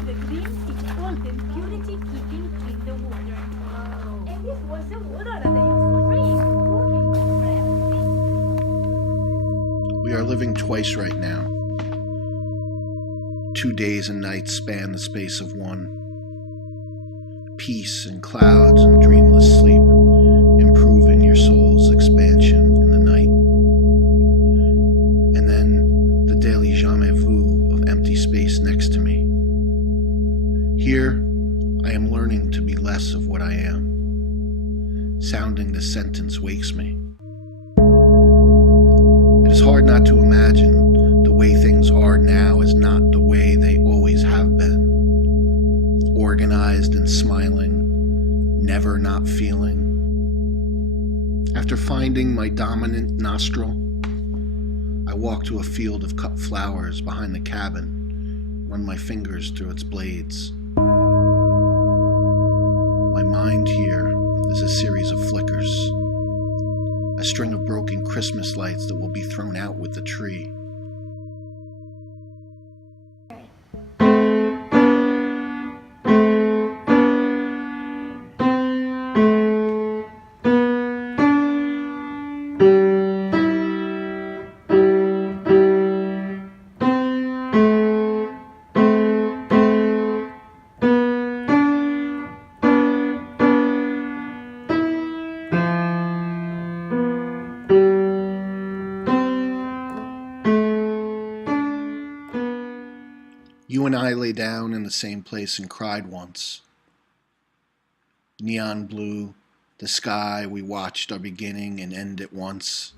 the green is called the purity keeping in the water. Wow. And this was the water that they used for drinking, cooking, We are living twice right now. 2 days and nights span the space of one. Peace and clouds and dreamless sleep, improving your soul's expansion in the night. And then the daily jamais vu of empty space next to me. Here, I am learning to be less of what I am. Sounding the sentence wakes me. It is hard not to imagine the way things are now is not the way they always have been. Organized and smiling, never not feeling. After finding my dominant nostril, I walk to a field of cut flowers behind the cabin, run my fingers through its blades. My mind here is a series of flickers, a string of broken Christmas lights that will be thrown out with the tree. You and I lay down in the same place and cried once. Neon blue, the sky, we watched our beginning and end at once.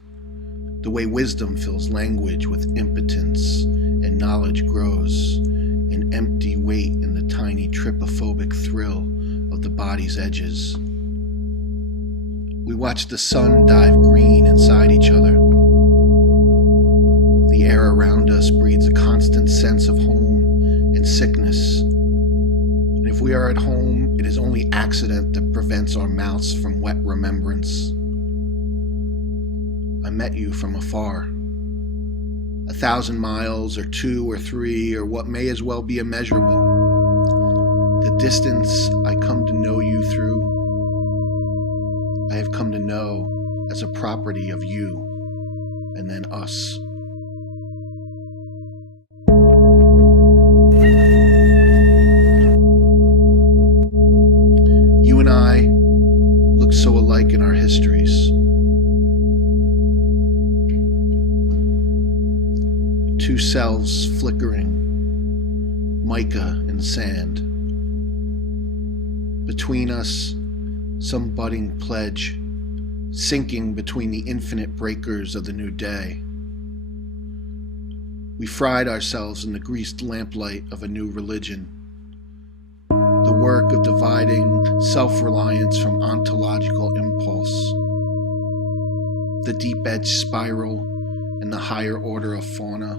The way wisdom fills language with impotence and knowledge grows, an empty weight in the tiny trypophobic thrill of the body's edges. We watched the sun dive green inside each other. The air around us breeds a constant sense of home and sickness. And if we are at home, it is only accident that prevents our mouths from wet remembrance. I met you from afar. 1,000 miles or 2 or 3 or what may as well be immeasurable. The distance I come to know you through, I have come to know as a property of you and then us. You and I look so alike in our histories. Two selves flickering, mica and sand. Between us, some budding pledge, sinking between the infinite breakers of the new day. We fried ourselves in the greased lamplight of a new religion. The work of dividing self-reliance from ontological impulse. The deep-edged spiral and the higher order of fauna.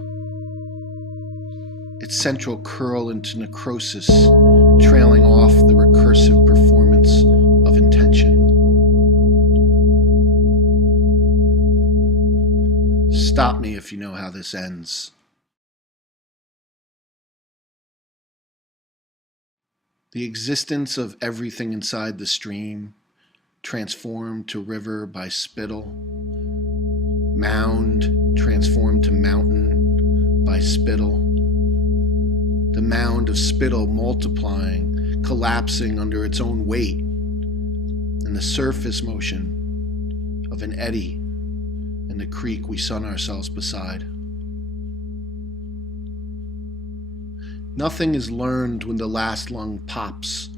Its central curl into necrosis, trailing off the recursive performance of intention. Stop me if you know how this ends. The existence of everything inside the stream, transformed to river by spittle, mound transformed to mountain by spittle, the mound of spittle multiplying, collapsing under its own weight, and the surface motion of an eddy in the creek we sun ourselves beside. Nothing is learned when the last lung pops,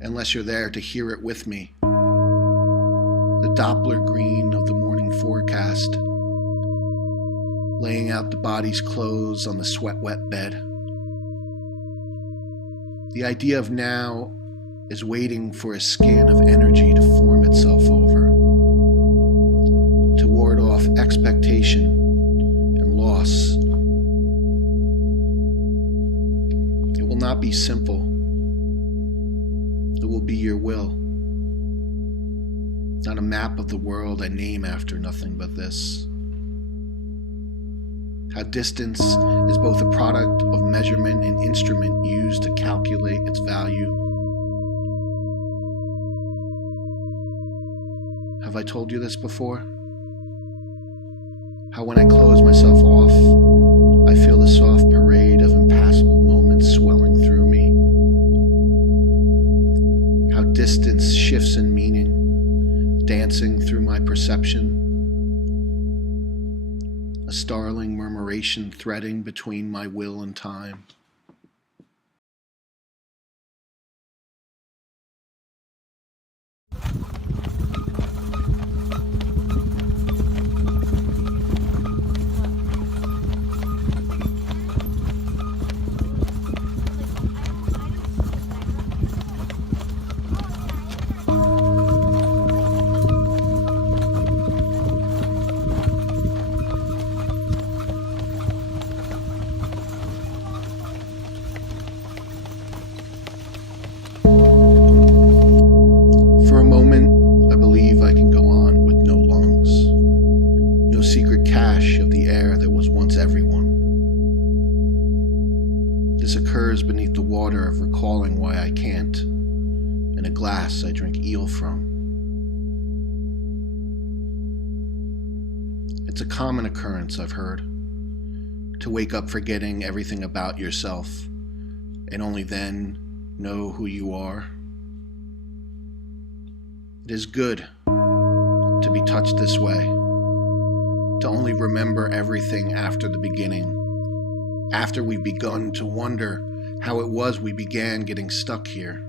unless you're there to hear it with me. The Doppler green of the morning forecast, laying out the body's clothes on the sweat-wet bed. The idea of now is waiting for a skin of energy to form itself over, to ward off expectation and loss. It will not be simple. It will be your will. Not a map of the world I name after nothing but this. How distance is both a product of measurement and instrument used to calculate its value. Have I told you this before? How when I close myself off, I feel the soft parade of impassable moments swelling through me. How distance shifts in meaning, dancing through my perception. A starling murmuration threading between my will and time. For a moment, I believe I can go on with no lungs, no secret cache of the air that was once everyone. This occurs beneath the water of recalling why I can't, in a glass I drink eel from. It's a common occurrence, I've heard, to wake up forgetting everything about yourself, and only then know who you are. It is good to be touched this way, to only remember everything after the beginning, after we've begun to wonder how it was we began getting stuck here.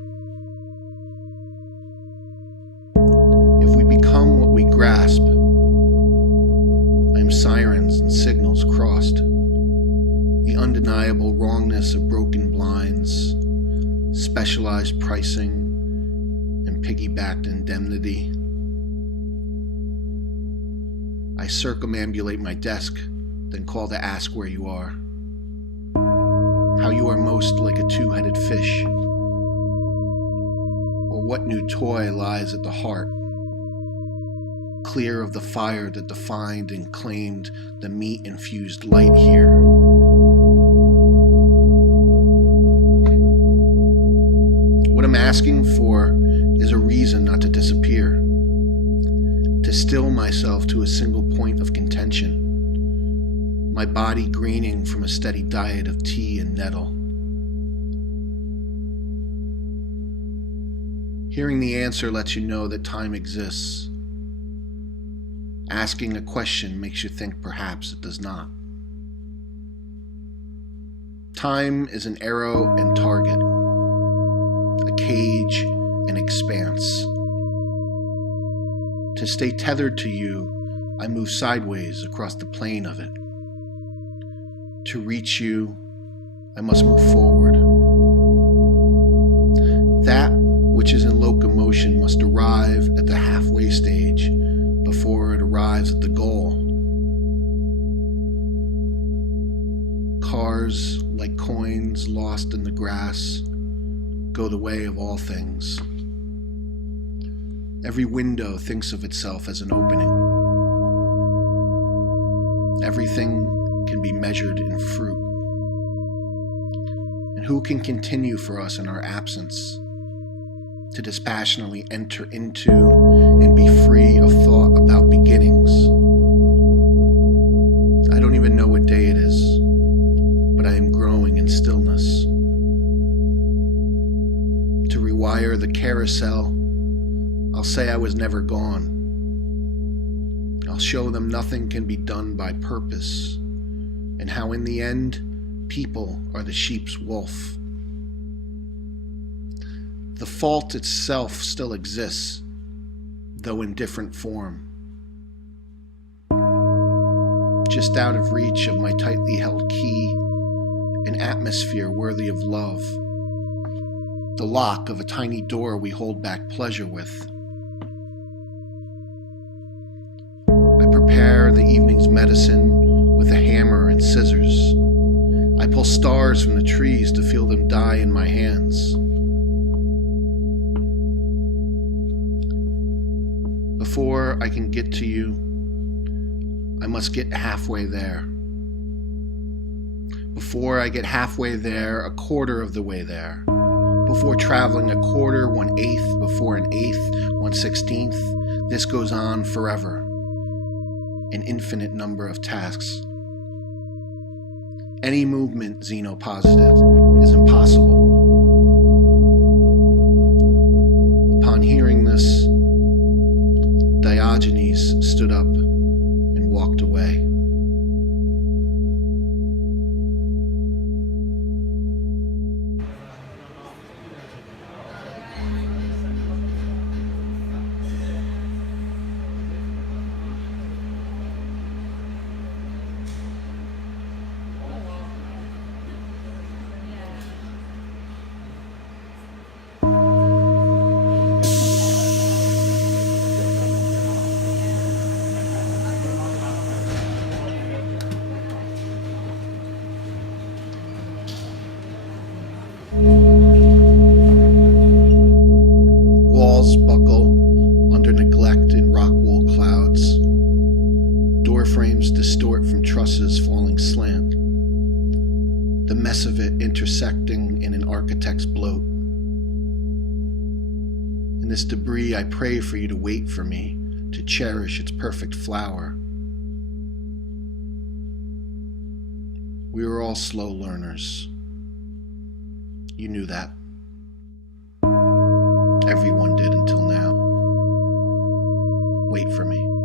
If we become what we grasp, I am sirens and signals crossed, the undeniable wrongness of broken blinds, specialized pricing, and piggybacked indemnity. I circumambulate my desk, then call to ask where you are. How you are most like a two-headed fish, or what new toy lies at the heart, clear of the fire that defined and claimed the meat-infused light here. What I'm asking for is a reason not to disappear, to still myself to a single point of contention, my body greening from a steady diet of tea and nettle. Hearing the answer lets you know that time exists. Asking a question makes you think perhaps it does not. Time is an arrow and target, a cage and expanse. To stay tethered to you, I move sideways across the plane of it. To reach you, I must move forward. That which is in locomotion must arrive at the halfway stage before it arrives at the goal. Cars, like coins lost in the grass, go the way of all things. Every window thinks of itself as an opening. Everything can be measured in fruit. And who can continue for us in our absence, to dispassionately enter into and be free of thought about beginnings? I don't even know what day it is, but I am growing in stillness. To rewire the carousel, I'll say I was never gone. I'll show them nothing can be done by purpose, and how in the end, people are the sheep's wolf. The fault itself still exists, though in different form. Just out of reach of my tightly held key, an atmosphere worthy of love. The lock of a tiny door we hold back pleasure with. I prepare the evening's medicine with a hammer and scissors. I pull stars from the trees to feel them die in my hands. Before I can get to you, I must get halfway there. before I get halfway there, a quarter of the way there. Before traveling a quarter, 1/8, before an eighth, 1/16. This goes on forever. An infinite number of tasks. Any movement, Zeno posited, is impossible. Upon hearing this, Diogenes stood up and walked away. Walls buckle under neglect in rock wool clouds. Door frames distort from trusses falling slant. The mess of it intersecting in an architect's bloat. In this debris, I pray for you to wait for me, to cherish its perfect flower. We were all slow learners. You knew that. Everyone did until now. Wait for me.